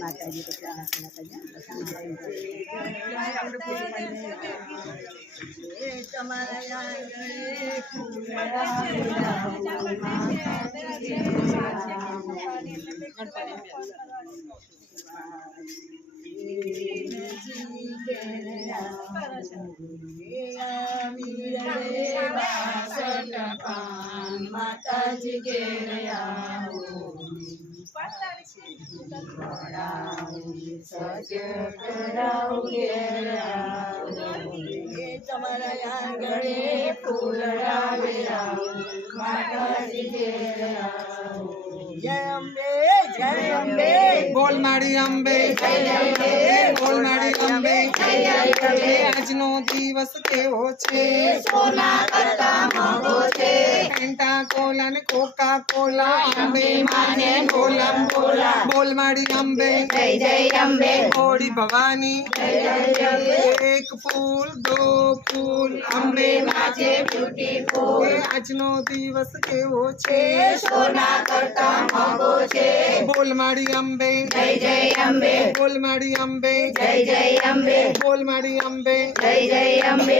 માતાજી તો પ્રાર્થના કર્યા પછી તમારા માતાજી ગયા તમારા આંગણે ફૂલ આવેલા માતાજી જય અંબે જય અંબે બોલ માડી અંબે બોલ માડી અંબે આજનો દિવસ કેવો છે સોના કરતા મોંઘો છે ને કોકા કોલા અંબે માને બોલમ બોલા બોલ માડી અંબે જય જય અંબે હોળી ભવાની જય જય અંબે એક ફૂલ દો ફૂલ અંબે માજે બ્યુટીફુલ આજનો દિવસ કેવો છે છે સોના કરતા મોગો છે બોલ માડી અંબે જય જય અંબે બોલ માડી અંબે જય જય અંબે બોલ માડી અંબે જય જય અંબે